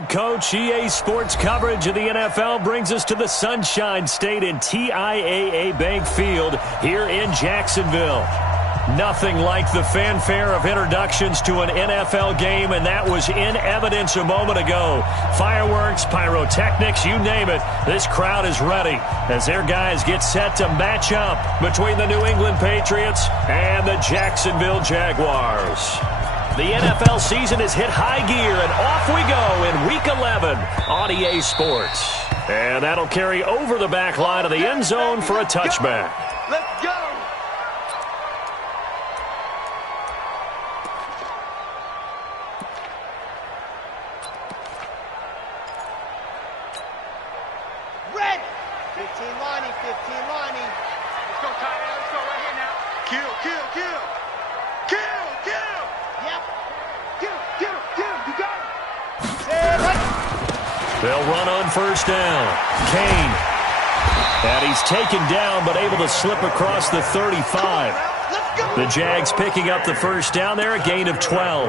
right, Coach. EA Sports coverage of the NFL brings us to the Sunshine State in TIAA Bank Field here in Jacksonville. Nothing like the fanfare of introductions to an NFL game, and that was in evidence a moment ago. Fireworks, pyrotechnics, you name it. This crowd is ready as their guys get set to match up between the New England Patriots and the Jacksonville Jaguars. The NFL season has hit high gear, and off we go in Week 11 on EA Sports. And that'll carry over the back line of the end zone for a touchback. Let's go! Red! 15 Lonnie, 15 Lonnie. Let's go, tight end. Let's go right here now. Kill, kill, kill. Kill, kill. Yep. Kill, kill, kill. You got it. They'll run on first down. Kane. And he's taken down but able to slip across the 35. The Jags picking up the first down there, a gain of 12.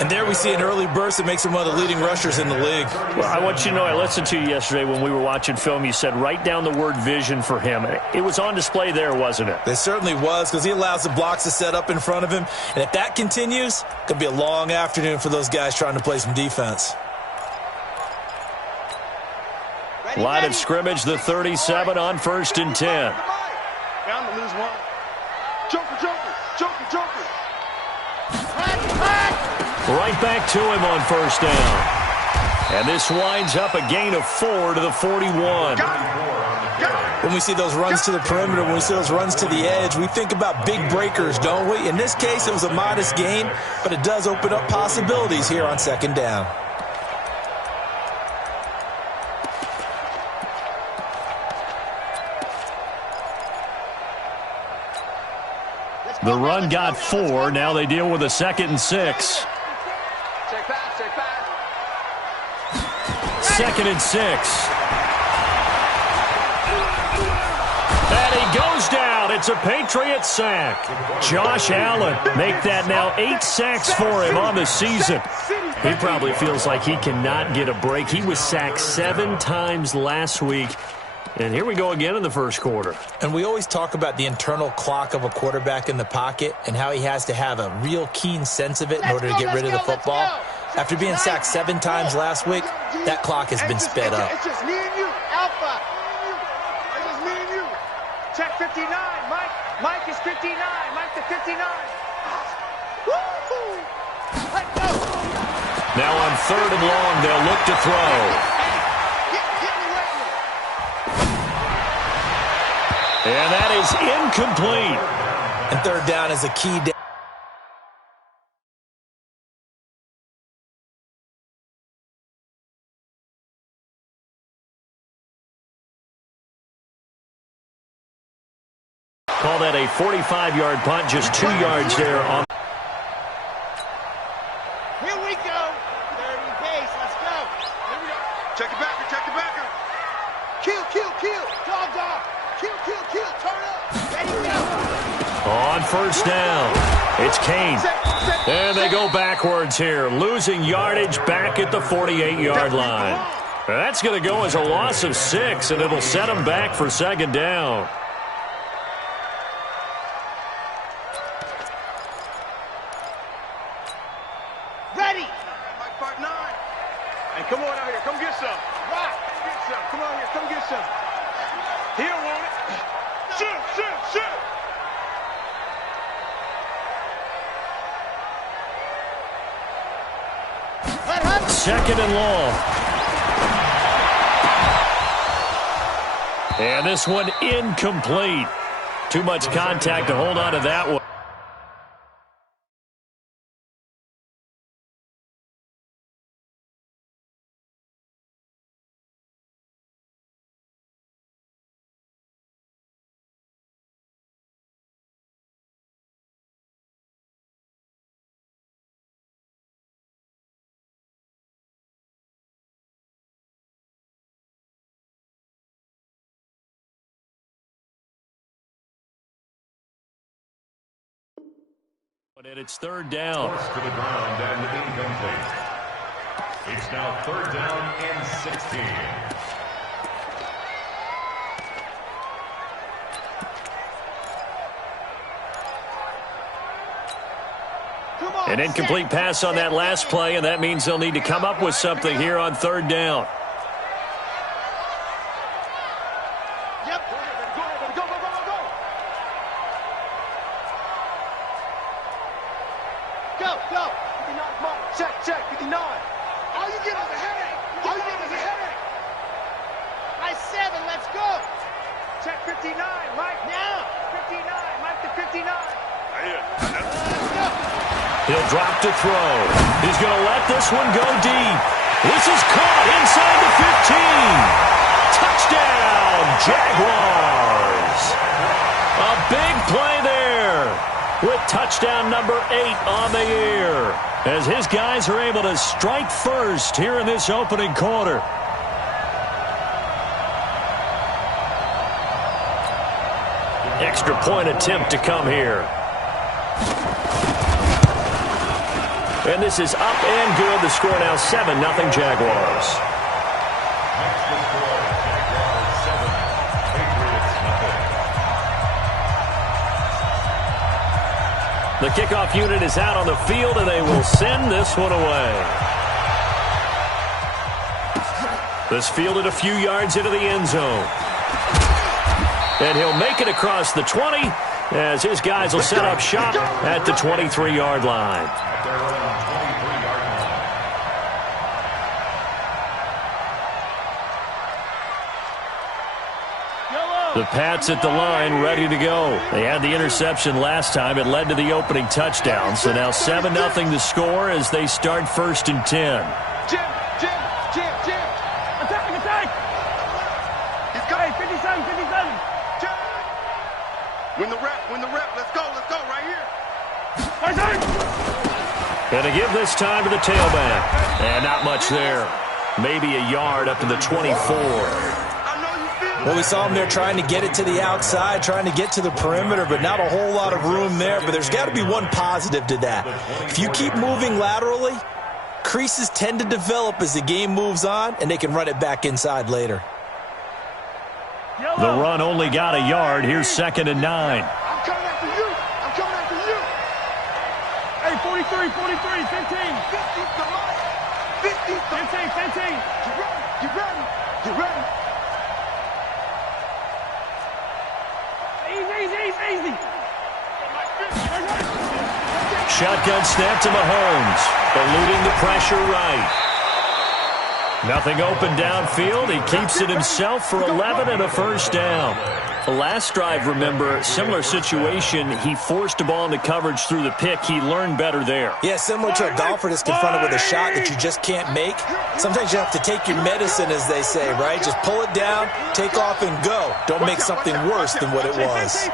And there we see an early burst that makes him one of the leading rushers in the league. Well, I want you to know, I listened to you yesterday when we were watching film. You said write down the word vision for him. It was on display there, wasn't it? It certainly was, because he allows the blocks to set up in front of him. And if that continues, it could be a long afternoon for those guys trying to play some defense. Line of scrimmage, the 37 on 1st and 10. Bound to lose one. Joker, Joker, Joker, Joker. Right back to him on first down. And this winds up a gain of 4 to the 41. When we see those runs to the perimeter, when we see those runs to the edge, we think about big breakers, don't we? In this case, it was a modest gain, but it does open up possibilities here on second down. The run got 4. Now they deal with a 2nd and 6. Check pass, check pass. 2nd and 6. And he goes down. It's a Patriot sack. Josh Allen make that now 8 sacks for him on the season. He probably feels like he cannot get a break. He was sacked 7 times last week. And here we go again in the first quarter. And we always talk about the internal clock of a quarterback in the pocket and how he has to have a real keen sense of it in order to get rid of the football. After being sacked 7 times last week, that clock has been sped up. It's just me and you, Alpha. It's just me and you. Check 59, Mike. Mike is 59. Mike to 59. Woo-hoo. Let's go. Now on 3rd and long, they'll look to throw. And that is incomplete. And 3rd down is a key down. Call that a 45-yard punt, just 2 yards there. Here we go. 30 base. Let's go. Here we go. Check it backer. Check it backer. Kill, kill, kill. Dog, dog. Kill, kill, kill. Turn up. Ready, go. On first down, it's Kane. And they go backwards here, losing yardage back at the 48-yard line. That's going to go as a loss of 6, and it'll set them back for 2nd down. Ready. Mike, part 9. Hey, come on out here. Come get some. Rock. Come get some. Come on here. Come get some. He don't want it. Shoot, shoot, shoot. Second and long. And this one incomplete. Too much contact to hold on to that one. And it's 3rd down. To the ground and incomplete. It's now 3rd down and 16. An incomplete pass on that last play, and that means they'll need to come up with something here on 3rd down. Yep. Go. Go. 59, Mike. Check. 59. All you get is a headache. Nice 7. Let's go. Check 59, Mike. Now. 59, Mike to 59. Let's go. He'll drop to throw. He's going to let this one go deep. This is caught inside the 15. Touchdown, Jaguars. A big play there with touchdown number 8 on the year as his guys are able to strike first here in this opening quarter. Extra point attempt to come here. And this is up and good. The score now 7-0 Jaguars. The kickoff unit is out on the field, and they will send this one away. This fielded a few yards into the end zone. And he'll make it across the 20 as his guys will set up shop at the 23-yard line. The Pats at the line, ready to go. They had the interception last time. It led to the opening touchdown. So now 7-0 the score as they start 1st and 10. Jim. Attack. He's got 57. Jim. Win the rep. Let's go right here. And to give this time to the tailback. And not much there. Maybe a yard up to the 24. Well, we saw him there trying to get it to the outside, trying to get to the perimeter, but not a whole lot of room there. But there's got to be one positive to that. If you keep moving laterally, creases tend to develop as the game moves on, and they can run it back inside later. The run only got a yard. Here's 2nd and 9. I'm coming after you. Hey, 43, 15. 50's the line. 50's the 15. Get ready. Easy. Shotgun snap to Mahomes. Eluding the pressure right. Nothing open downfield. He keeps it himself for 11 and a 1st down. The last drive, remember, similar situation. He forced a ball into coverage through the pick. He learned better there. Yeah, similar to a golfer that's confronted with a shot that you just can't make. Sometimes you have to take your medicine, as they say, right? Just pull it down, take off, and go. Don't make something worse than what it was.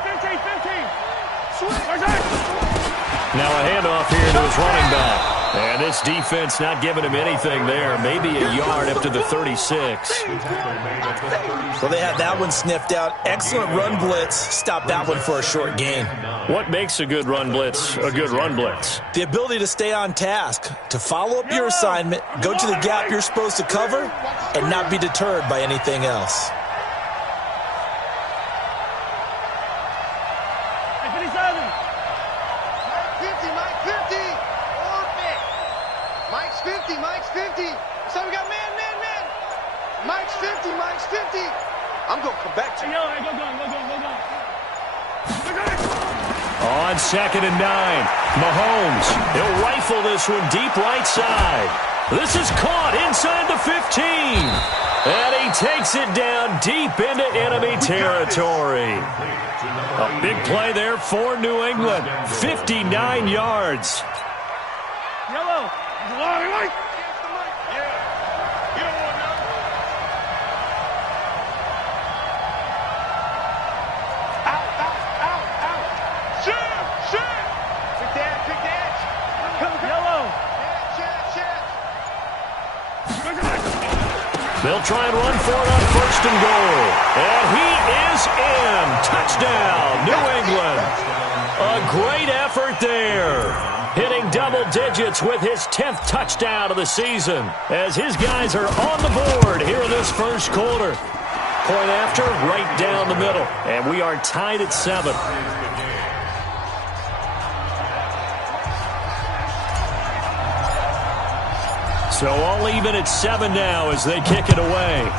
Now a handoff here to his running back. And this defense not giving him anything there. Maybe a yard up to the 36. Well, they had that one sniffed out. Excellent run blitz. Stop that one for a short gain. What makes a good run blitz a good run blitz? The ability to stay on task, to follow up your assignment, go to the gap you're supposed to cover, and not be deterred by anything else. Mike's 50. So we got man. Mike's 50. I'm going to come back to you. Go. On 2nd and 9. Mahomes. He'll rifle this one deep right side. This is caught inside the 15. And he takes it down deep into enemy territory. A big play there for New England. 59 yards. Yellow. Mike. They'll try and run for it on 1st and goal. And he is in. Touchdown, New England. A great effort there. hitting double digits with his 10th touchdown of the season, as his guys are on the board here in this first quarter. Point after, right down the middle, and we are tied at 7. So all even at 7 now as they kick it away.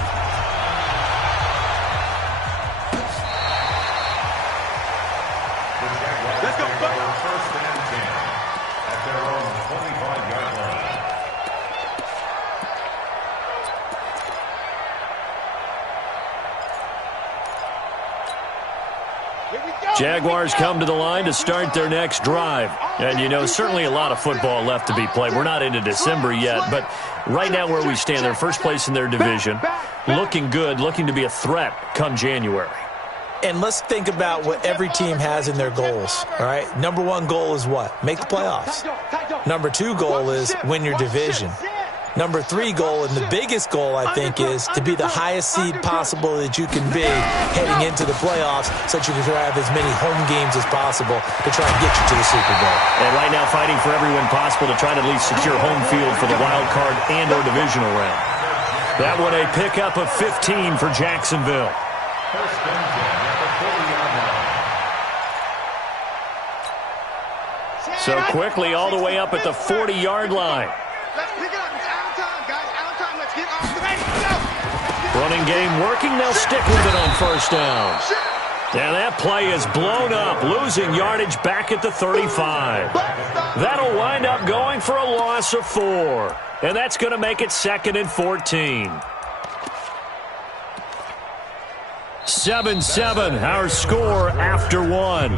Jaguars come to the line to start their next drive. And, you know, certainly a lot of football left to be played. We're not into December yet, but right now where we stand, they're first place in their division. Looking good, looking to be a threat come January. And let's think about what every team has in their goals, all right? Number 1 goal is what? Make the playoffs. Number 2 goal is win your division. Number 3 goal, and the biggest goal, I think, is to be the highest seed possible that you can be heading into the playoffs so that you can have as many home games as possible to try and get you to the Super Bowl. And right now fighting for every win possible to try to at least secure home field for the wild card and or divisional round. That one a pickup of 15 for Jacksonville. So quickly all the way up at the 40-yard line. Running game working. They'll stick with it on first down. And that play is blown up, losing yardage back at the 35. That'll wind up going for a loss of 4. And that's going to make it 2nd and 14. 7-7, our score after 1.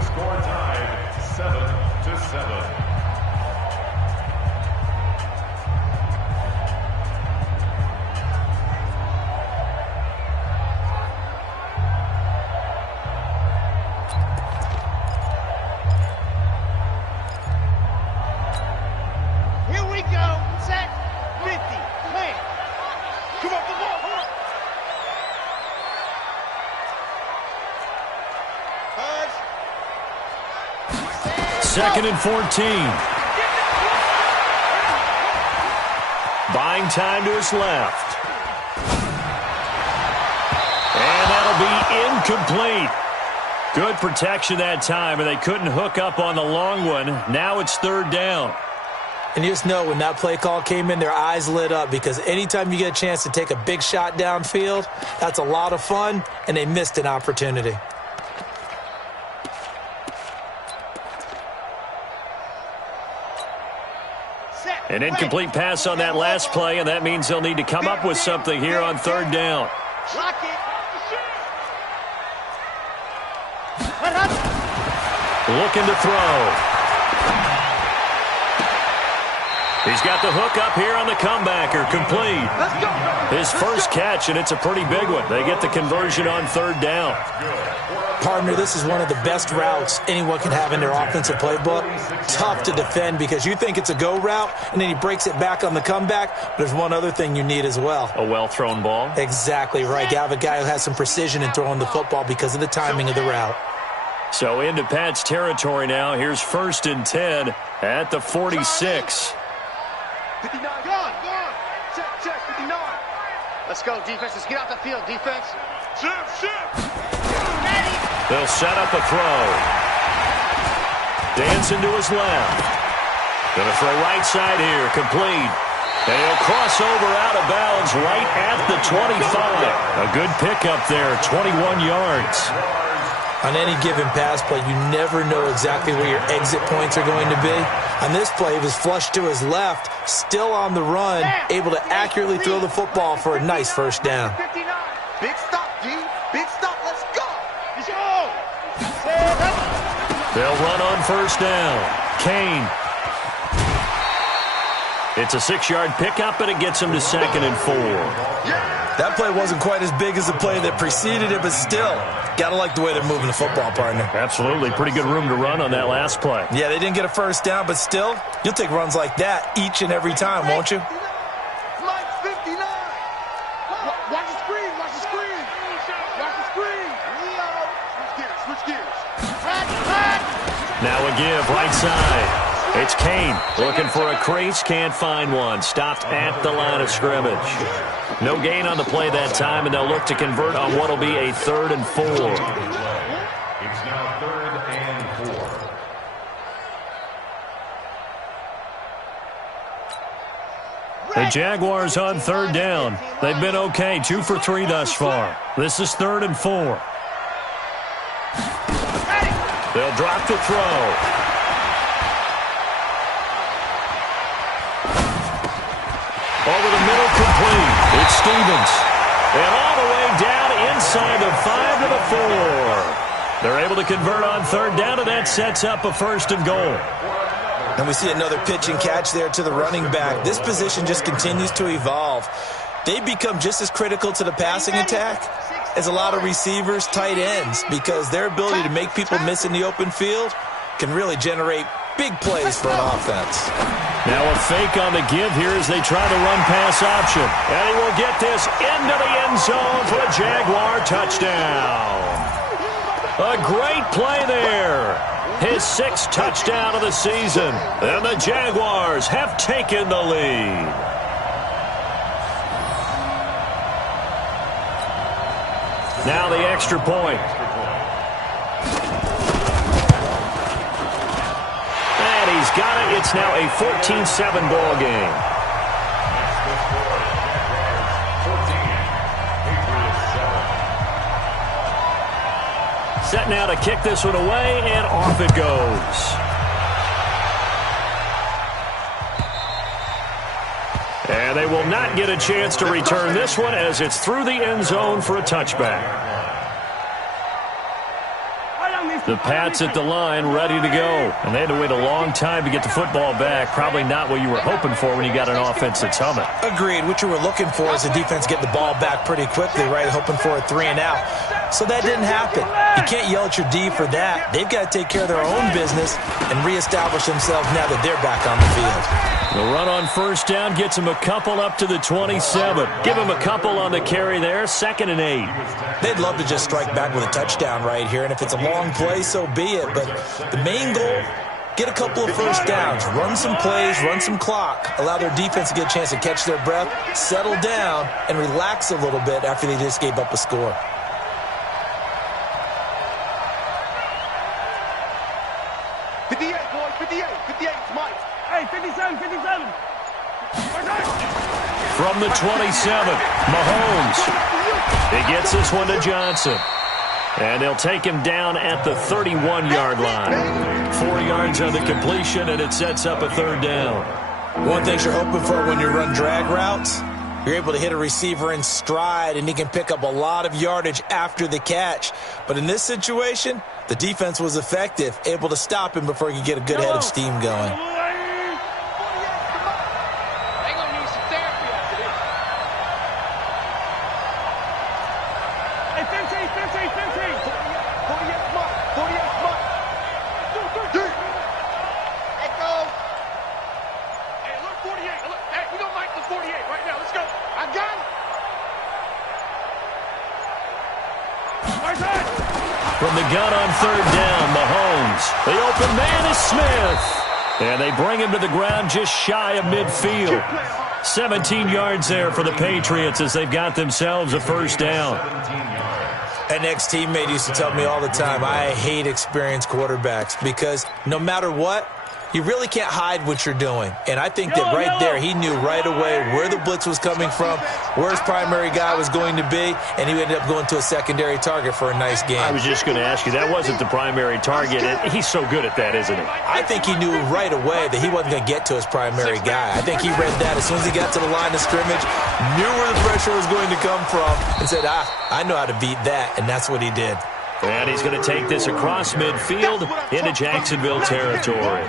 Second and 14. Buying time to his left. And that'll be incomplete. Good protection that time, and they couldn't hook up on the long one. Now it's 3rd down. And you just know when that play call came in, their eyes lit up, because anytime you get a chance to take a big shot downfield, that's a lot of fun, and they missed an opportunity. An incomplete pass on that last play, and that means they'll need to come up with something here on 3rd down. Looking to throw. He's got the hook up here on the comebacker, complete. His first catch, and it's a pretty big one. They get the conversion on 3rd down. Partner, this is one of the best routes anyone can have in their offensive playbook. Tough to defend because you think it's a go route, and then he breaks it back on the comeback. But there's one other thing you need as well. A well-thrown ball? Exactly right. You have a guy who has some precision in throwing the football because of the timing of the route. So into Pat's territory now. Here's 1st and 10 at the 46. 59, gone. Check, 59. Let's go, defense. Let's get out the field, defense. Shift. They'll set up a throw. Dancing to his left. Gonna throw right side here, complete. And he'll cross over out of bounds right at the 25. A good pickup there, 21 yards. On any given pass play, you never know exactly where your exit points are going to be. On this play, he was flushed to his left, still on the run, able to accurately throw the football for a nice first down. 59. Big stop, D. Big stop. Let's go. They'll run on first down. Kane. It's a 6-yard pickup, and it gets him to 2nd and 4. That play wasn't quite as big as the play that preceded it, but still, gotta like the way they're moving the football, partner. Absolutely. Pretty good room to run on that last play. Yeah, they didn't get a first down, but still, you'll take runs like that each and every time, won't you? Flight 59. Watch the screen. Watch the screen. Watch the screen. Switch gears. Now a give, right side. It's Kane looking for a crease, can't find one. Stopped at the line of scrimmage. No gain on the play that time, and they'll look to convert on what will be a 3rd and 4. It's now 3rd and 4. The Jaguars on 3rd down. They've been okay, 2 for 3 thus far. This is 3rd and 4. They'll drop the throw. Over the middle, complete. It's Stevens. And all the way down inside the 5 to the 4. They're able to convert on 3rd down, and that sets up a 1st and goal. And we see another pitch and catch there to the running back. This position just continues to evolve. They become just as critical to the passing attack as a lot of receivers, tight ends, because their ability to make people miss in the open field can really generate big plays for an offense. Now a fake on the give here as they try the run-pass option. And he will get this into the end zone for a Jaguar touchdown. A great play there. His 6th touchdown of the season. And the Jaguars have taken the lead. Now the extra point. And he's got it. It's now a 14-7 ball game. Set now to kick this one away, and off it goes. And they will not get a chance to return this one as it's through the end zone for a touchback. The Pats at the line, ready to go. And they had to wait a long time to get the football back. Probably not what you were hoping for when you got an offense that's humming. Agreed. What you were looking for is the defense get the ball back pretty quickly, right? Hoping for a 3 and out. So that didn't happen. You can't yell at your D for that. They've got to take care of their own business and reestablish themselves now that they're back on the field. The run on 1st down gets him a couple up to the 27. Give him a couple on the carry there, 2nd and 8. They'd love to just strike back with a touchdown right here, and if it's a long play, so be it. But the main goal, get a couple of 1st downs, run some plays, run some clock, allow their defense to get a chance to catch their breath, settle down, and relax a little bit after they just gave up a score. From the 27, Mahomes. He gets this one to Johnson. And they'll take him down at the 31-yard line. 4 yards on the completion, and it sets up a 3rd down. One thing you're hoping for when you run drag routes, you're able to hit a receiver in stride, and he can pick up a lot of yardage after the catch. But in this situation, the defense was effective, able to stop him before he could get a good head of steam going. From the gun on 3rd down, Mahomes. The open man is Smith. And they bring him to the ground just shy of midfield. 17 yards there for the Patriots as they've got themselves a 1st down. An ex-teammate used to tell me all the time, I hate experienced quarterbacks because no matter what, you really can't hide what you're doing. And I think that right there, he knew right away where the blitz was coming from, where his primary guy was going to be, and he ended up going to a secondary target for a nice game. I was just going to ask you, that wasn't the primary target. He's so good at that, isn't he? I think he knew right away that he wasn't going to get to his primary guy. I think he read that as soon as he got to the line of scrimmage, knew where the pressure was going to come from, and said, I know how to beat that, and that's what he did. And he's going to take this across midfield into Jacksonville territory.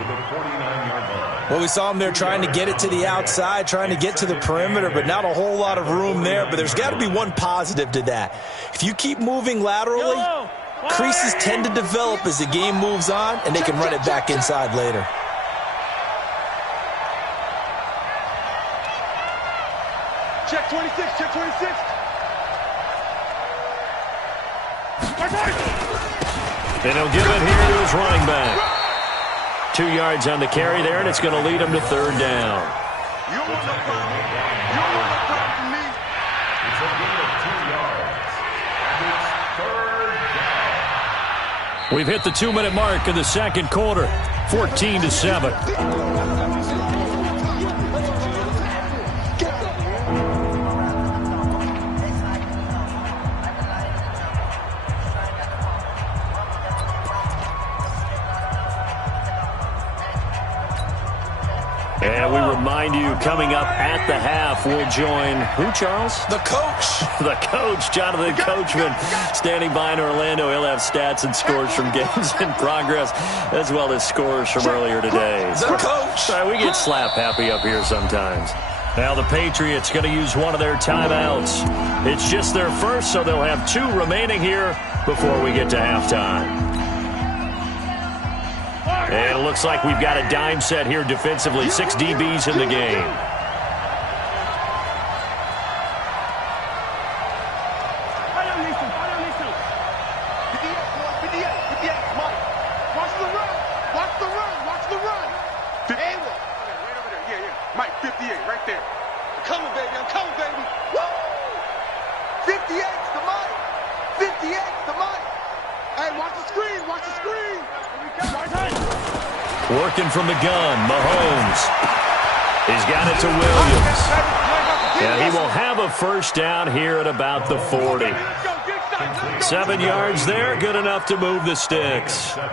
Well, we saw him there trying to get it to the outside, trying to get to the perimeter, but not a whole lot of room there. But there's got to be one positive to that. If you keep moving laterally, creases tend to develop as the game moves on, and they can run it back inside later. Check 26, check 26. And he'll give it here to his running back. 2 yards on the carry there, and it's going to lead them to third down. You don't want no problem. You don't want no problem from me. It's a gain of 2 yards. And it's third down. We've hit the 2-minute mark in the second quarter, 14-7. And we remind you, coming up at the half, we'll join who, Charles? The coach. The coach, Jonathan Coachman, standing by in Orlando. He'll have stats and scores from games in progress, as well as scores from earlier today. The coach. We get slap happy up here sometimes. Now the Patriots going to use one of their timeouts. It's just their first, so they'll have 2 remaining here before we get to halftime. And it looks like we've got a dime set here defensively. 6 DBs in the game. Watch the run. Watch the run. Watch the run. Right over there. Yeah. Mike, 58, right there. I'm coming, baby. I'm coming, baby. Woo! 58's the Mike. 58's the Mike. Hey, watch the screen. Watch the screen. Working from the gun, Mahomes. He's got it to Williams. And he will have a first down here at about the 40. 7 yards there, good enough to move the sticks. It's going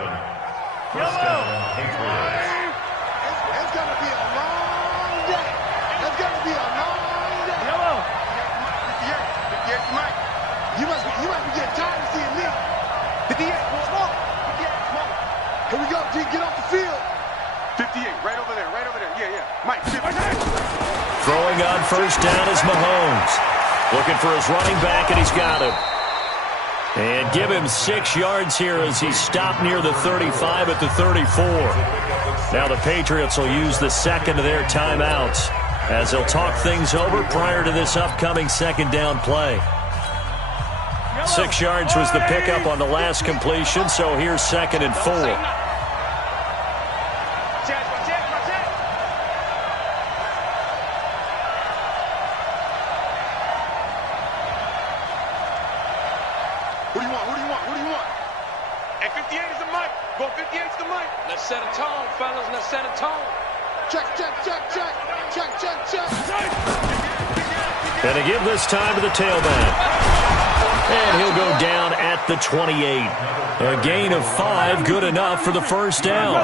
to be a long day. It's going to be a long day. Yellow. Yeah, Mike. You must be getting tired of seeing me. 58, smoke. 58, smoke. Here we go, G. Get off the field. 58, right over there. Yeah. Mike, 50. Throwing on first down is Mahomes. Looking for his running back, and he's got him. And give him 6 yards here as he stopped near the 35 at the 34. Now the Patriots will use the second of their timeouts as they'll talk things over prior to this upcoming second down play. 6 yards was the pickup on the last completion, so here's 2nd and 4. Who do you want? Hey, 58 is the mic. Go 58's the mic. Let's set a tone, fellas. Let's set a tone. Check. And to give this time to the tailback. And he'll go down at the 28. A gain of 5, good enough for the first down.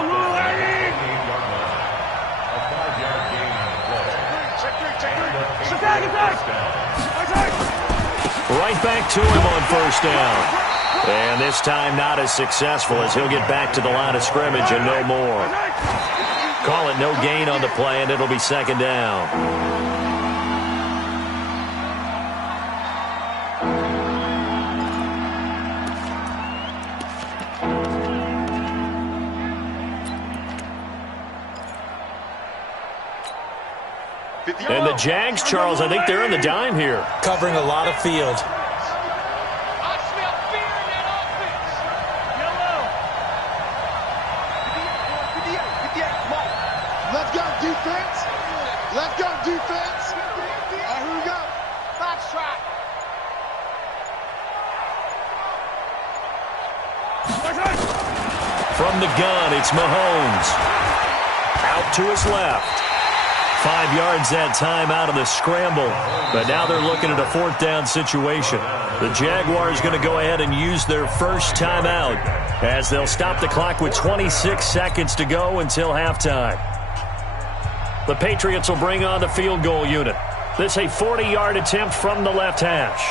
Right back to him on first down. And this time not as successful as he'll get back to the line of scrimmage and no more. Call it no gain on the play, and it'll be second down. And the Jags, Charles, I think they're in the dime here. Covering a lot of field. I smell fear in that offense. Yellow. 58, Mike. Let's go, defense. Let's go, defense. All right, here we go. Fox track. From the gun, it's Mahomes. Out to his left. 5 yards that time out of the scramble. But now they're looking at a 4th down situation. The Jaguars going to go ahead and use their first timeout as they'll stop the clock with 26 seconds to go until halftime. The Patriots will bring on the field goal unit. This a 40-yard attempt from the left hash.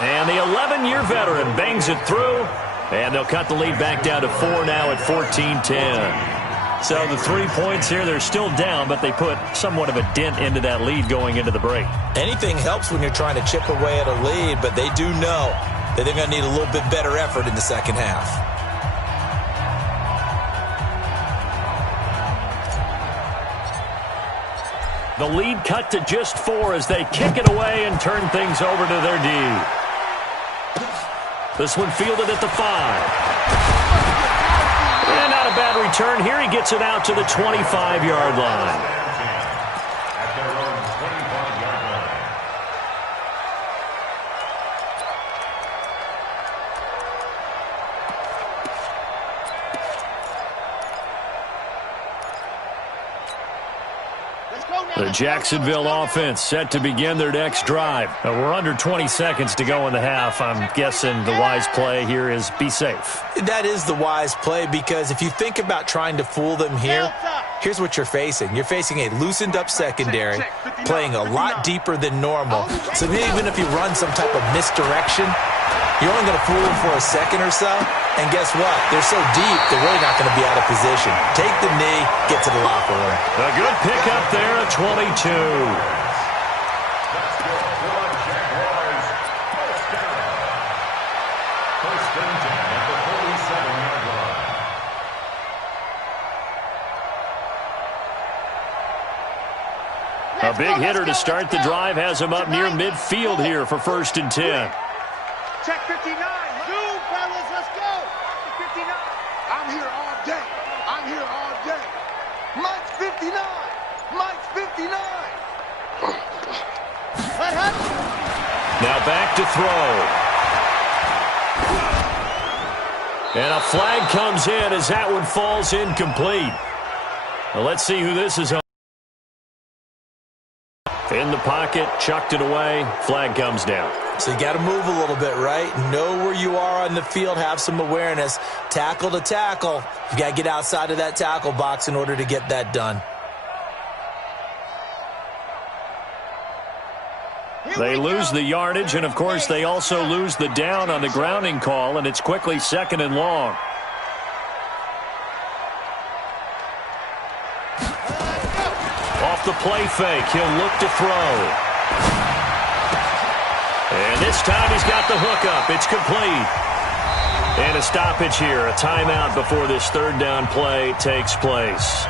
And the 11-year veteran bangs it through. And they'll cut the lead back down to 4 now at 14-10. So the 3 points here, they're still down, but they put somewhat of a dent into that lead going into the break. Anything helps when you're trying to chip away at a lead, but they do know that they're going to need a little bit better effort in the second half. The lead cut to just 4 as they kick it away and turn things over to their D. This one fielded at the 5. And not a bad return here. He gets it out to the 25-yard line. The Jacksonville offense set to begin their next drive. We're under 20 seconds to go in the half. I'm guessing the wise play here is be safe. That is the wise play, because if you think about trying to fool them here, here's what you're facing. You're facing a loosened up secondary, playing a lot deeper than normal. So even if you run some type of misdirection, you're only going to fool them for a second or so. And guess what? They're so deep, they're really not going to be out of position. Take the knee, get to the locker room. A good pickup there at 22. A big hitter to start the drive has him up near midfield here for 1st and 10. Check 59. Move, fellas, let's go. 59. I'm here all day. I'm here all day. Mike's 59. Mike's 59. Now back to throw. And a flag comes in as that one falls incomplete. Well, let's see who this is on. In the pocket, chucked it away, flag comes down. So you got to move a little bit, right? Know where you are on the field, have some awareness. Tackle to tackle. You got to get outside of that tackle box in order to get that done. They lose the yardage, and of course they also lose the down on the grounding call, and it's quickly 2nd and long. Off the play fake, he'll look to throw. And this time he's got the hook up. It's complete. And a stoppage here, a timeout before this 3rd down play takes place.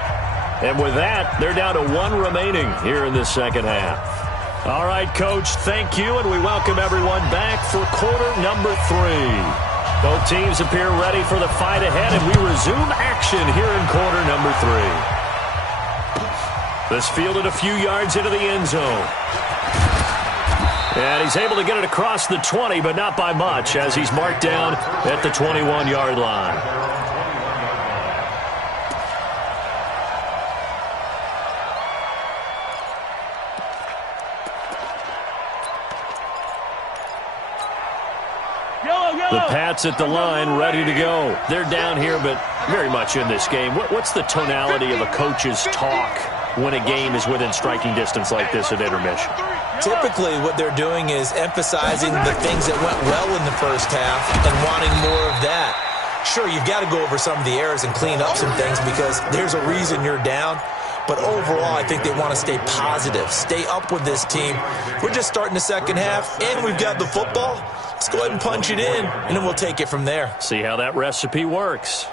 And with that, they're down to 1 remaining here in this 2nd half. All right, Coach, thank you, and we welcome everyone back for quarter number 3. Both teams appear ready for the fight ahead, and we resume action here in quarter number 3. This fielded a few yards into the end zone. And he's able to get it across the 20, but not by much, as he's marked down at the 21-yard line. The Pats at the line, ready to go. They're down here, but very much in this game. What's the tonality of a coach's talk when a game is within striking distance like this at intermission? Typically, what they're doing is emphasizing the things that went well in the first half and wanting more of that. Sure, you've got to go over some of the errors and clean up some things because there's a reason you're down. But overall, I think they want to stay positive, stay up with this team. We're just starting the 2nd half, and we've got the football. Let's go ahead and punch it in, and then we'll take it from there. See how that recipe works.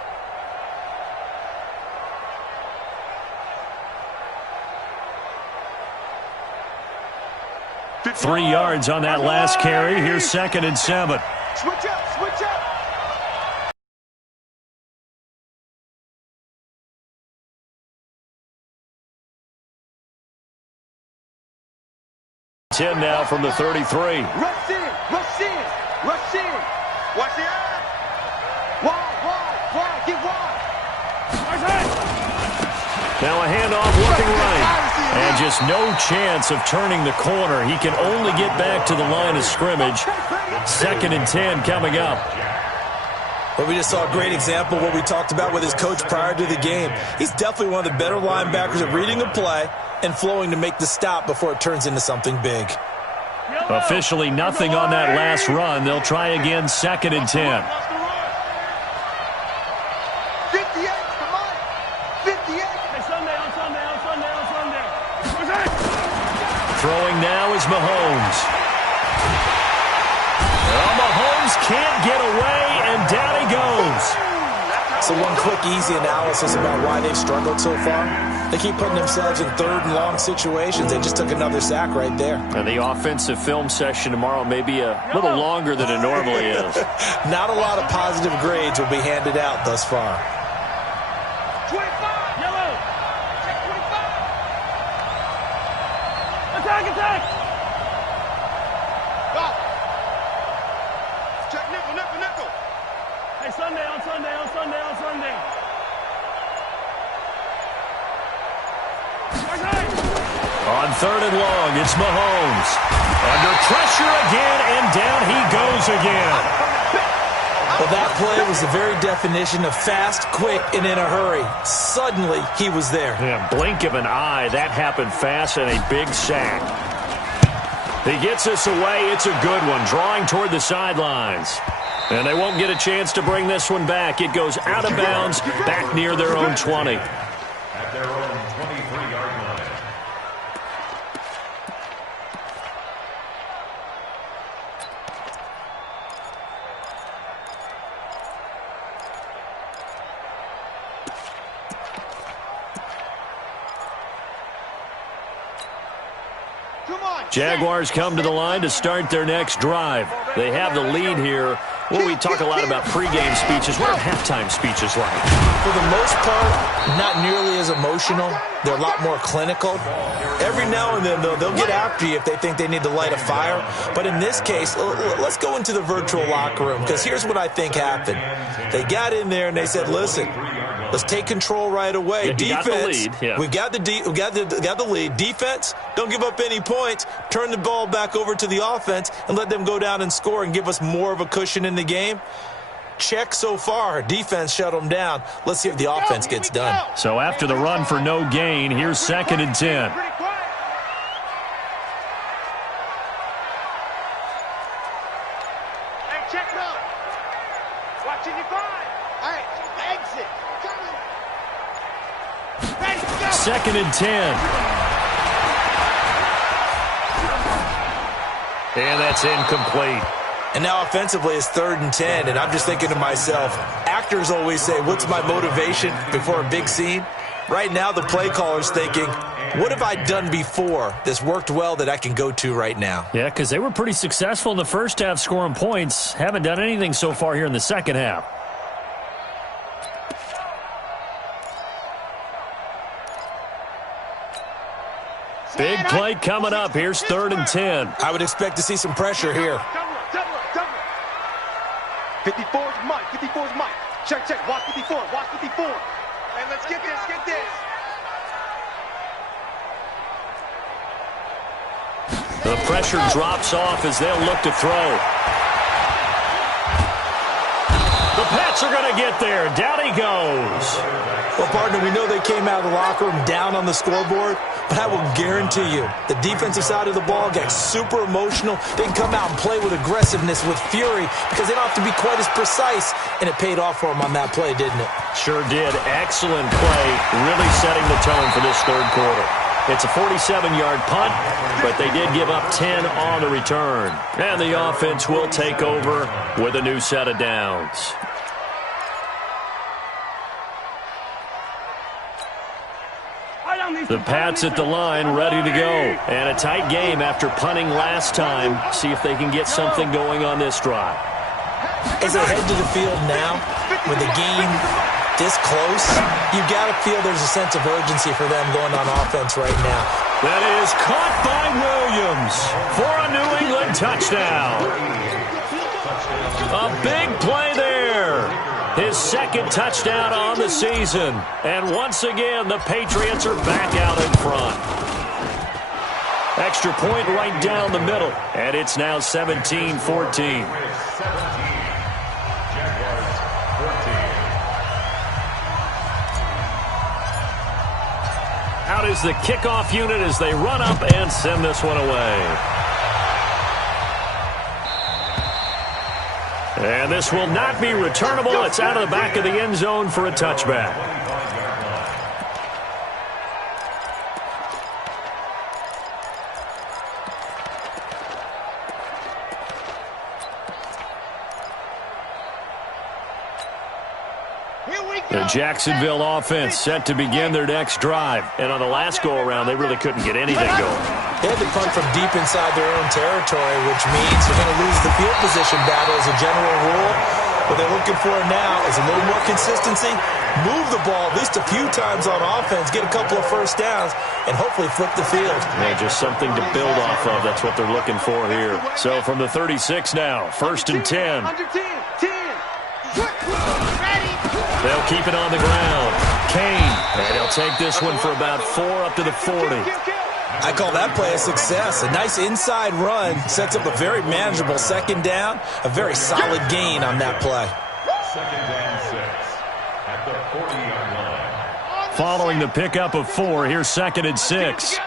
Three yards on that last carry. Here's 2nd and 7. Switch up, switch up. Ten now from the 33. Rush in, rush in, rush in. Watch the eye. Wide, get wide. Now a handoff looking right. And just no chance of turning the corner. He can only get back to the line of scrimmage. 2nd and 10 coming up. Well, we just saw a great example of what we talked about with his coach prior to the game. He's definitely one of the better linebackers at reading a play and flowing to make the stop before it turns into something big. Officially nothing on that last run. They'll try again 2nd and 10. 58, come on. 58. Throwing now is Mahomes. Well, Mahomes can't get away, and down he goes. So one quick, easy analysis about why they've struggled so far. They keep putting themselves in third and long situations. They just took another sack right there. And the offensive film session tomorrow may be a little longer than it normally is. Not a lot of positive grades will be handed out thus far. 25, yellow. Check 25. Attack, attack. Go. Check nickel, nickel, nickel. Hey, Sunday, on Sunday, on Sunday, on Sunday. On third and long, it's Mahomes. Under pressure again, and down he goes again. Well, that play was the very definition of fast, quick, and in a hurry. Suddenly, he was there. Yeah, blink of an eye, that happened fast, and a big sack. He gets us away. It's a good one, drawing toward the sidelines. And they won't get a chance to bring this one back. It goes out of bounds, back near their own 20. At their own 23-yard line. Jaguars come to the line to start their next drive. They have the lead here. Well, we talk a lot about pregame speeches. What are halftime speeches like? For the most part, not nearly as emotional. They're a lot more clinical. Every now and then, though, they'll get after you if they think they need to light a fire. But in this case, let's go into the virtual locker room, because here's what I think happened. They got in there and they said, listen, let's take control right away. Defense, we've got the lead. Defense, don't give up any points. Turn the ball back over to the offense and let them go down and score and give us more of a cushion in the game. Check so far. Defense shut them down. Let's see if the offense gets done. So after the run for no gain, here's 2nd and 10. Hey, check it out. Watching your five. All right, exit. Ready, go. 2nd and 10. And that's incomplete. And now offensively it's 3rd and 10, and I'm just thinking to myself, actors always say, what's my motivation before a big scene? Right now the play caller's thinking, what have I done before that's worked well that I can go to right now? Yeah, because they were pretty successful in the first half scoring points. Haven't done anything so far here in the second half. Big play coming up. Here's 3rd and 10. I would expect to see some pressure here. Double. 54's Mike. 54's Mike. Check. Watch 54. Watch 54. Hey, let's get this. Get this. The pressure drops off as they'll look to throw. The Pats are going to get there. Down he goes. Well, partner, we know they came out of the locker room down on the scoreboard, but I will guarantee you the defensive side of the ball gets super emotional. They can come out and play with aggressiveness, with fury, because they don't have to be quite as precise, and it paid off for them on that play, didn't it? Sure did. Excellent play, really setting the tone for this third quarter. It's a 47-yard punt, but they did give up 10 on the return. And the offense will take over with a new set of downs. The Pats at the line, ready to go. And a tight game after punting last time. See if they can get something going on this drive. As they head to the field now, with the game this close, you've got to feel there's a sense of urgency for them going on offense right now. That is caught by Williams for a New England touchdown. A big play there. His 2nd touchdown on the season. And once again, the Patriots are back out in front. Extra point right down the middle. And it's now 17-14. Out is the kickoff unit as they run up and send this one away. And this will not be returnable. It's out of the back of the end zone for a touchback. Here The Jacksonville offense set to begin their next drive. And on the last go-around, they really couldn't get anything going. They had to punt from deep inside their own territory, which means you're going to lose the field position battle as a general rule. What they're looking for now is a little more consistency, move the ball at least a few times on offense, get a couple of first downs, and hopefully flip the field. Yeah, just something to build off of. That's what they're looking for here. So from the 36 now, 1st and 10. They'll keep it on the ground. Kane, and he'll take this one for about 4 up to the 40. I call that play a success. A nice inside run sets up a very manageable second down, a very solid gain on that play. 2nd and 6 at the 40-yard line. Following the pickup of 4, here's 2nd and 6.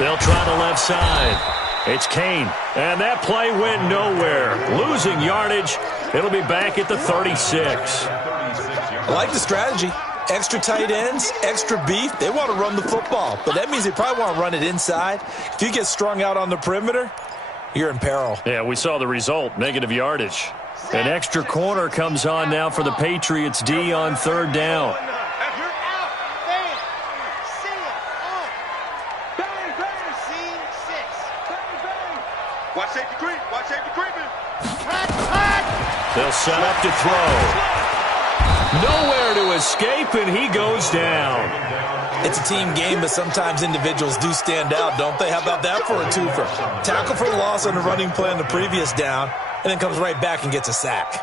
They'll try the left side. It's Kane, and that play went nowhere. Losing yardage. It'll be back at the 36. I like the strategy. Extra tight ends, extra beef. They want to run the football, but that means they probably want to run it inside. If you get strung out on the perimeter, you're in peril. Yeah, we saw the result, negative yardage. An extra corner comes on now for the Patriots D on 3rd down. Watch safety creep. Watch safety creeping. They'll set up to throw. Nowhere to escape, and he goes down. It's a team game, but sometimes individuals do stand out, don't they? How about that for a twofer? Tackle for loss on the running play on the previous down, and then comes right back and gets a sack.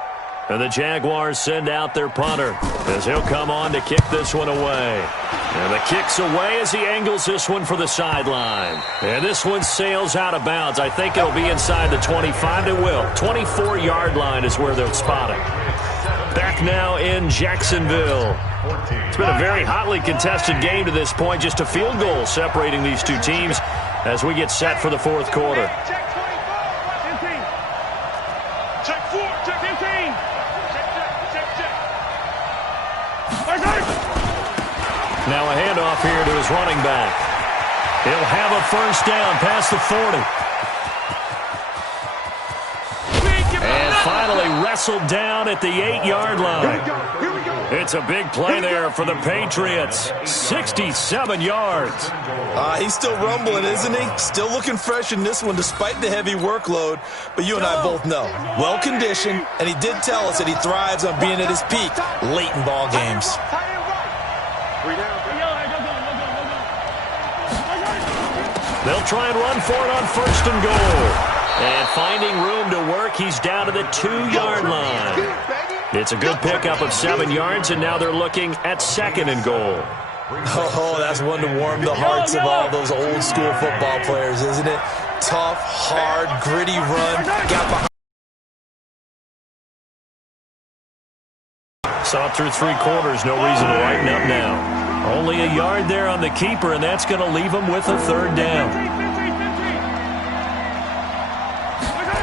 And the Jaguars send out their punter as he'll come on to kick this one away. And the kick's away as he angles this one for the sideline. And this one sails out of bounds. I think it'll be inside the 25. It will. 24-yard line is where they'll spot it. Back now in Jacksonville. It's been a very hotly contested game to this point. Just a field goal separating these two teams as we get set for the 4th quarter. Now a handoff here to his running back. He'll have a first down past the 40. And finally wrestled down at the 8-yard line. It's a big play there for the Patriots. 67 yards. He's still rumbling, isn't he? Still looking fresh in this one despite the heavy workload. But you and I both know, well-conditioned, and he did tell us that he thrives on being at his peak late in ball games. They'll try and run for it on 1st and goal. And finding room to work, he's down to the 2-yard line. It's a good pickup of 7 yards, and now they're looking at 2nd and goal. Oh, that's one to warm the hearts of all those old-school football players, isn't it? Tough, hard, gritty run. Got behind. Saw it through 3 quarters. No reason to lighten up now. Only a yard there on the keeper, and that's going to leave him with a 3rd down.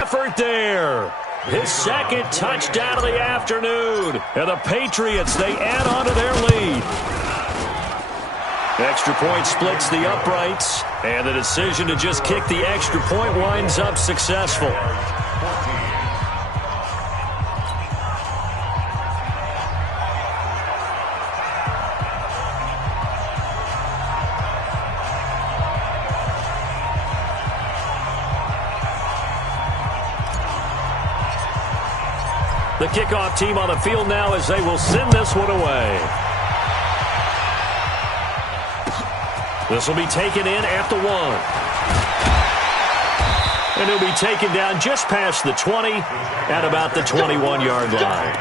Effort there. His 2nd touchdown of the afternoon. And the Patriots, they add on to their lead. Extra point splits the uprights, and the decision to just kick the extra point winds up successful. The kickoff team on the field now as they will send this one away. This will be taken in at the 1. And he'll be taken down just past the 20 at about the 21-yard line.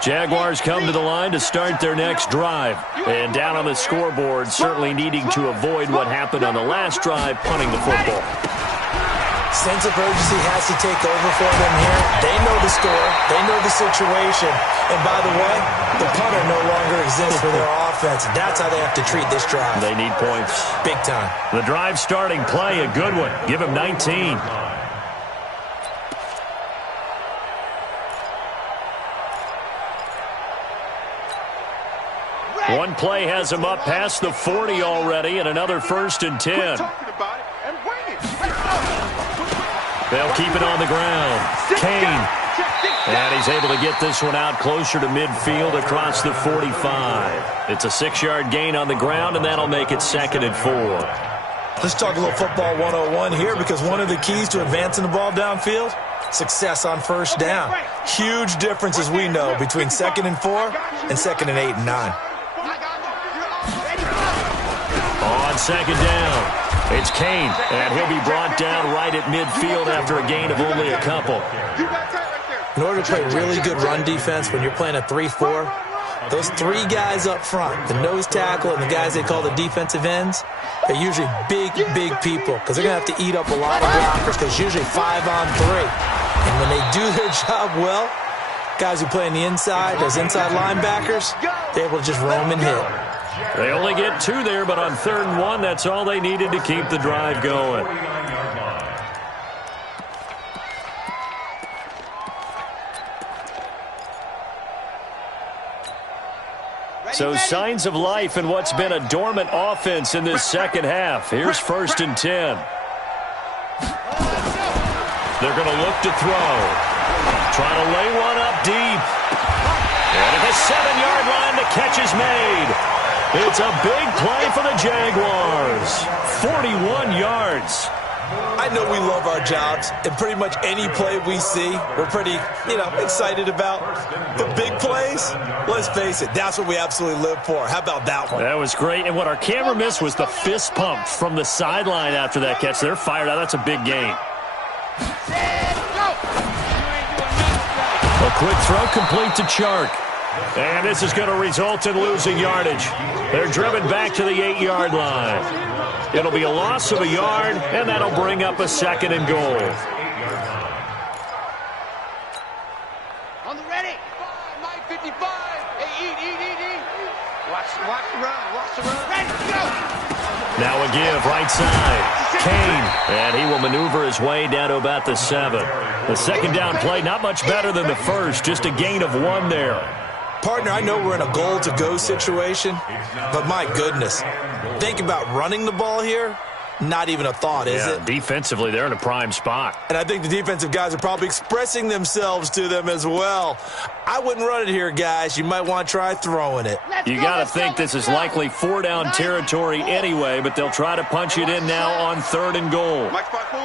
Jaguars come to the line to start their next drive. And down on the scoreboard, certainly needing to avoid what happened on the last drive, punting the football. Sense of urgency has to take over for them here. They know the score. They know the situation. And by the way, the punter no longer exists for their offense. That's how they have to treat this drive. They need points. Big time. The drive starting play, a good one. Give him 19. One play has him up past the 40 already, and another 1st and 10. They'll keep it on the ground. Kane. And he's able to get this one out closer to midfield across the 45. It's a 6-yard gain on the ground, and that'll make it 2nd and 4. Let's talk a little football 101 here, because one of the keys to advancing the ball downfield, success on first down. Huge difference, as we know, between 2nd and 4 and 2nd and 8 and 9. On 2nd down, it's Kane, and he'll be brought down right at midfield after a gain of only a couple. In order to play really good run defense when you're playing a 3-4, those 3 guys up front, the nose tackle and the guys they call the defensive ends, they're usually big people, because they're going to have to eat up a lot of blockers, because usually 5 on 3. And when they do their job well, guys who play on the inside, those inside linebackers, they're able to just roam and hit. They only get 2 there, but on 3rd and 1, that's all they needed to keep the drive going. So signs of life in what's been a dormant offense in this second half. Here's 1st and 10. They're going to look to throw. Trying to lay one up deep. And at the 7-yard line, the catch is made. It's a big play for the Jaguars. 41 yards. I know we love our jobs, and pretty much any play we see, we're pretty, excited about. But big plays, let's face it, that's what we absolutely live for. How about that one? That was great, and what our camera missed was the fist pump from the sideline after that catch. They're fired out. That's a big gain. A quick throw complete to Chark. And this is going to result in losing yardage. They're driven back to the 8-yard line. It'll be a loss of a yard, and that'll bring up a 2nd and goal. On the ready. 55. Hey, eat. Watch the run. Ready, go. Now a give, right side. Kane, and he will maneuver his way down to about the 7. The 2nd down play, not much better than the first, just a gain of 1 there. Partner, I know we're in a goal-to-go situation, but my goodness, think about running the ball here, not even a thought, is it? Defensively, they're in a prime spot. And I think the defensive guys are probably expressing themselves to them as well. I wouldn't run it here, guys. You might want to try throwing it. You got to think this is likely 4-down territory anyway, but they'll try to punch it in now on 3rd and goal. Mike spot 4.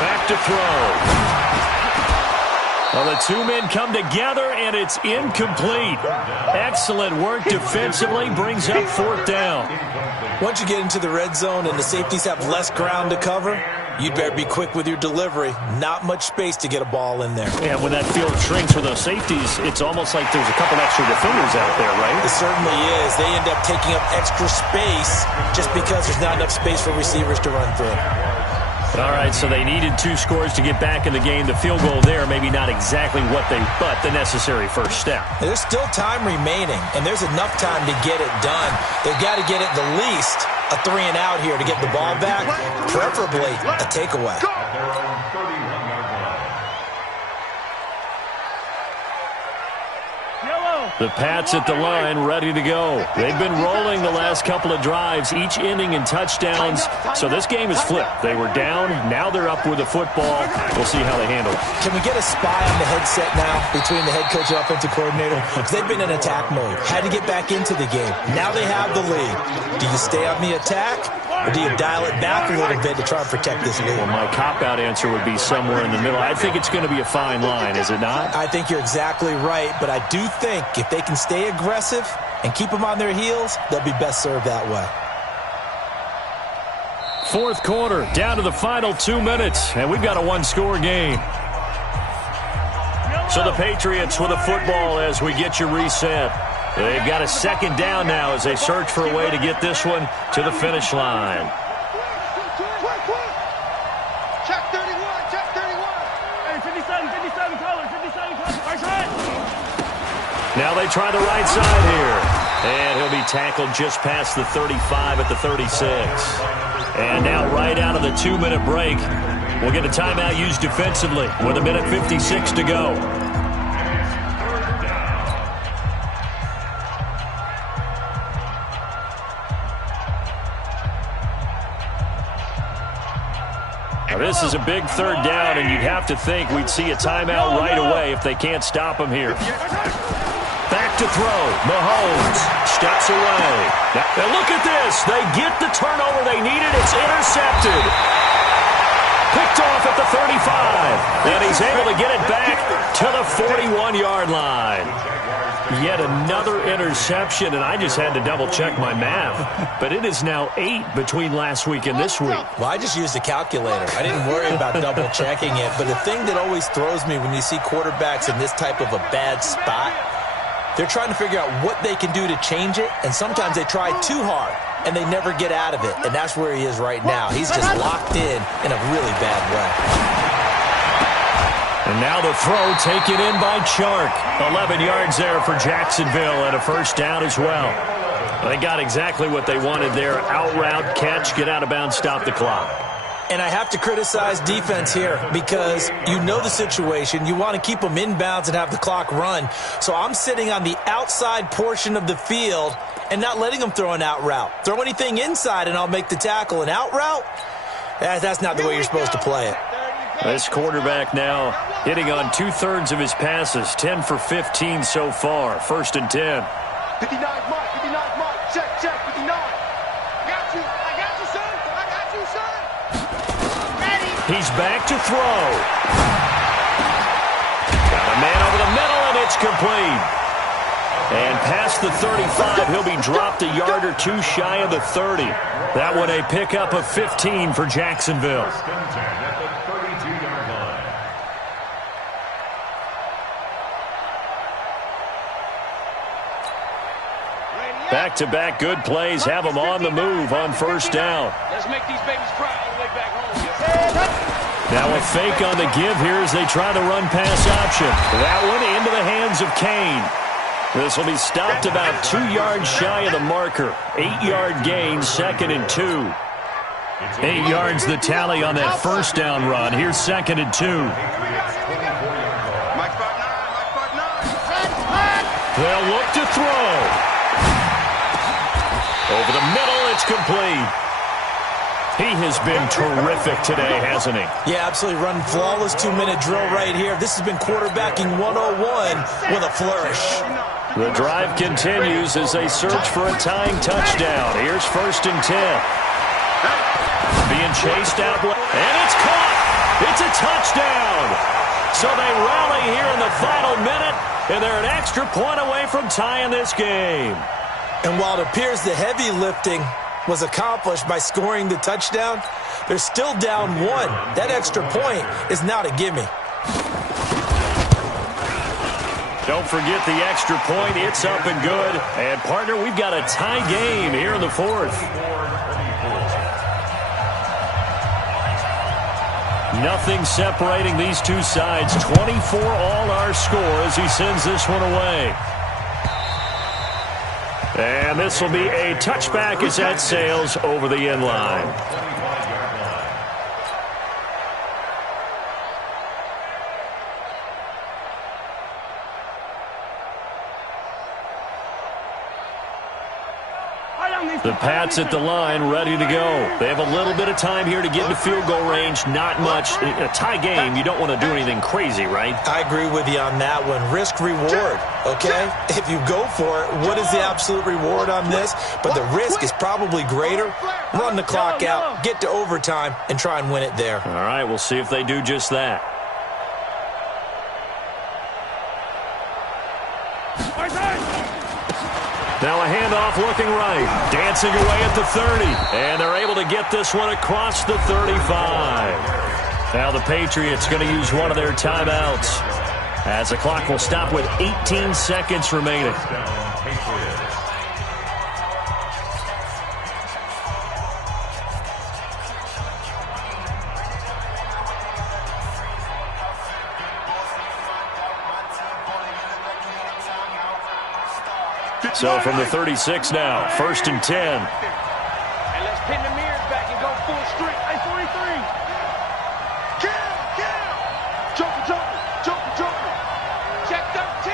Back to throw. Well, the 2 men come together, and it's incomplete. Excellent work defensively, brings up 4th down. Once you get into the red zone and the safeties have less ground to cover, you'd better be quick with your delivery. Not much space to get a ball in there. Yeah, when that field shrinks with those safeties, it's almost like there's a couple extra defenders out there, right? It certainly is. They end up taking up extra space just because there's not enough space for receivers to run through. All right, so they needed 2 scores to get back in the game. The field goal there, maybe not exactly but the necessary first step. There's still time remaining, and there's enough time to get it done. They've got to get at the least a 3-and-out here to get the ball back, preferably a takeaway. The Pats at the line, ready to go. They've been rolling the last couple of drives, each ending in touchdowns. So this game is flipped. They were down, now they're up with the football. We'll see how they handle it. Can we get a spy on the headset now between the head coach and offensive coordinator? Because they've been in attack mode. Had to get back into the game. Now they have the lead. Do you stay on the attack, or do you dial it back a little bit to try and protect this lead? Well, my cop-out answer would be somewhere in the middle. I think it's going to be a fine line, is it not? I think you're exactly right, but I do think if they can stay aggressive and keep them on their heels, they'll be best served that way. 4th quarter, down to the final 2 minutes, and we've got a 1-score game. So the Patriots with a football as we get you reset. They've got a 2nd down now as they search for a way to get this one to the finish line. Check 31. Hey, 57, color, 57, right side. Now they try the right side here. And he'll be tackled just past the 35 at the 36. And now right out of the 2-minute break, we'll get a timeout used defensively with 1:56 to go. This is a big third down, and you'd have to think we'd see a timeout right away if they can't stop him here. Back to throw. Mahomes steps away. Now look at this. They get the turnover they needed. It's intercepted. Picked off at the 35. And he's able to get it back to the 41-yard line. Yet another interception, and I just had to double-check my math. But it is now 8 between last week and this week. Well, I just used a calculator. I didn't worry about double-checking it. But the thing that always throws me when you see quarterbacks in this type of a bad spot, they're trying to figure out what they can do to change it, and sometimes they try too hard, and they never get out of it. And that's where he is right now. He's just locked in a really bad way. And now the throw taken in by Chark. 11 yards there for Jacksonville and a first down as well. They got exactly what they wanted there. Out route, catch, get out of bounds, stop the clock. And I have to criticize defense here because you know the situation. You want to keep them inbounds and have the clock run. So I'm sitting on the outside portion of the field and not letting them throw an out route. Throw anything inside and I'll make the tackle. An out route? That's not the way you're supposed to play it. This quarterback now hitting on 2/3 of his passes. 10 for 15 so far. First and 10. 59 mark, 59 mark. Check, 59. Got you. I got you, son. I got you, son. Ready. He's back to throw. Got a man over the middle, and it's complete. And past the 35, he'll be dropped a yard or two shy of the 30. That one a pickup of 15 for Jacksonville. Back-to-back good plays have them on the move on first down. Let's make these babies cry all the way back home. Now a fake on the give here as they try the run-pass option. That one into the hands of Kane. This will be stopped about 2 yards shy of the marker. 8-yard gain, 2nd and 2. 8 yards the tally on that first down run. Here's 2nd and 2. They'll look to throw. Over the middle, it's complete. He has been terrific today, hasn't he? Yeah, absolutely. Running flawless 2-minute drill right here. This has been quarterbacking 101 with a flourish. The drive continues as they search for a tying touchdown. Here's 1st and 10. Being chased out, and it's caught. It's a touchdown. So they rally here in the final minute, and they're an extra point away from tying this game. And while it appears the heavy lifting was accomplished by scoring the touchdown, they're still down 1. That extra point is not a gimme. Don't forget the extra point. It's up and good. And, partner, we've got a tie game here in the 4th. Nothing separating these two sides. 24 all our score as he sends this one away. And this will be a touchback as that sails over the end line. The Pats at the line, ready to go. They have a little bit of time here to get into field goal range. Not much. In a tie game, you don't want to do anything crazy, right? I agree with you on that one. Risk reward, okay? If you go for it, what is the absolute reward on this? But the risk is probably greater. Run the clock out, get to overtime, and try and win it there. All right, we'll see if they do just that. Now a handoff looking right. Dancing away at the 30. And they're able to get this one across the 35. Now the Patriots going to use one of their timeouts as the clock will stop with 18 seconds remaining. So from the 36 now, 1st and 10. And let's pin the mirrors back and go full streak. Hey, 43. Kill. Joker. Check 13.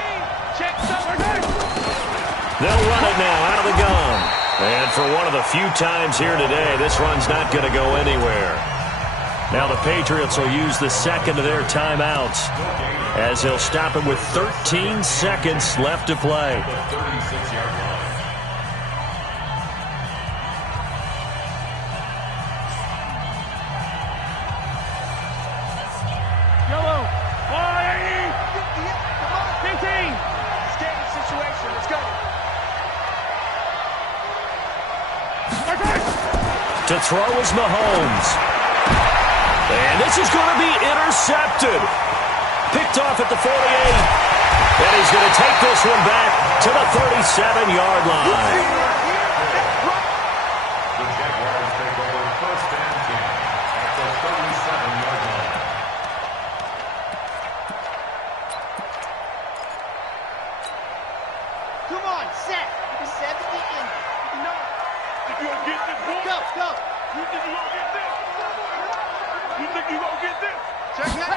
Check 13. They'll run it now out of the gun. And for one of the few times here today, this run's not going to go anywhere. Now the Patriots will use the second of their timeouts as they'll stop it with 13 seconds left to play. Yellow. 15. Standing situation. Let's go. To throw is Mahomes. And this is going to be intercepted. Picked off at the 48. And he's going to take this one back to the 37-yard line. The Jaguars take over first and 10 at the 37-yard line. Come on, set. 70 in. No. If you don't get this, Go, go. you think you gonna get this? You think you gonna get this? Check that.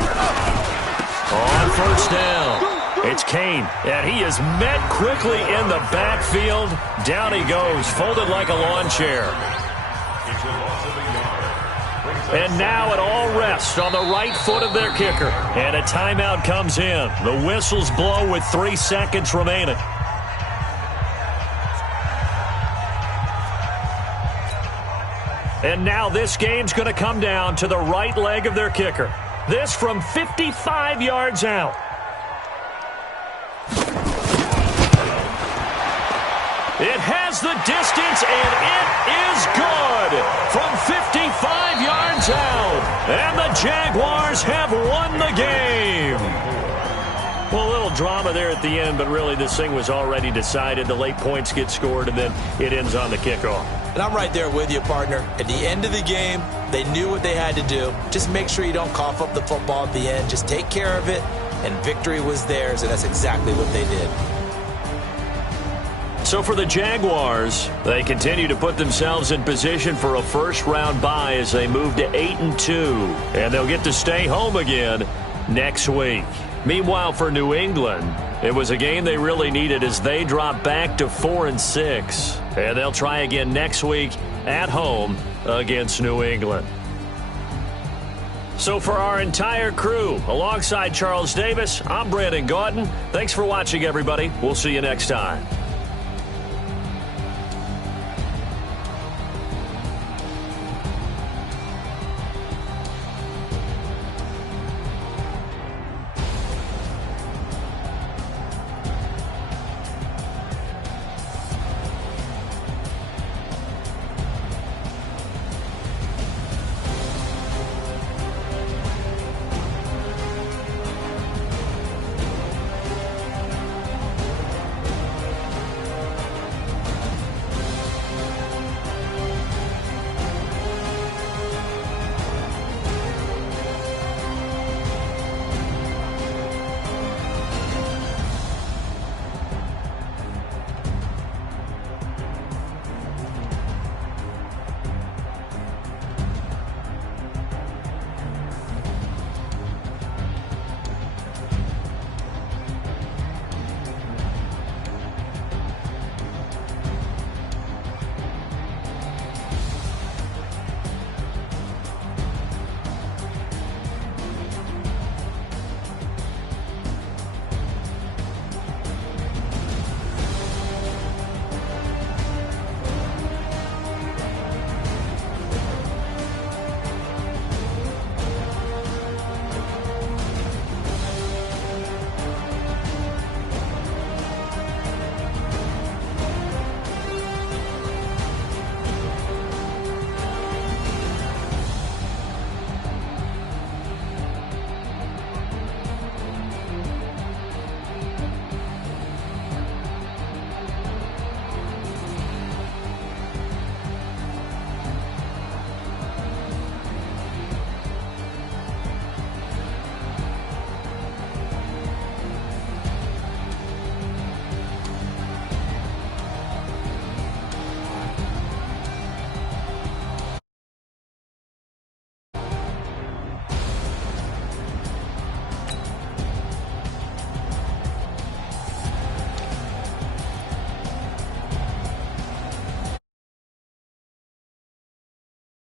On first down, it's Kane, and he is met quickly in the backfield. Down he goes, folded like a lawn chair. It's a loss of a yard. And now it all rests on the right foot of their kicker. And a timeout comes in. The whistles blow with 3 seconds remaining. And now this game's going to come down to the right leg of their kicker. This from 55 yards out. It has the distance, and it is good from 55 yards out. And the Jaguars have won the game. Well, a little drama there at the end, but really this thing was already decided. The late points get scored, and then it ends on the kickoff. And I'm right there with you, partner. At the end of the game, they knew what they had to do. Just make sure you don't cough up the football at the end. Just take care of it, and victory was theirs, and that's exactly what they did. So for the Jaguars, they continue to put themselves in position for a first-round bye as they move to 8-2, and they'll get to stay home again next week. Meanwhile, for New England, it was a game they really needed as they drop back to 4-6. And they'll try again next week at home against New England. So for our entire crew, alongside Charles Davis, I'm Brandon Gautin. Thanks for watching, everybody. We'll see you next time.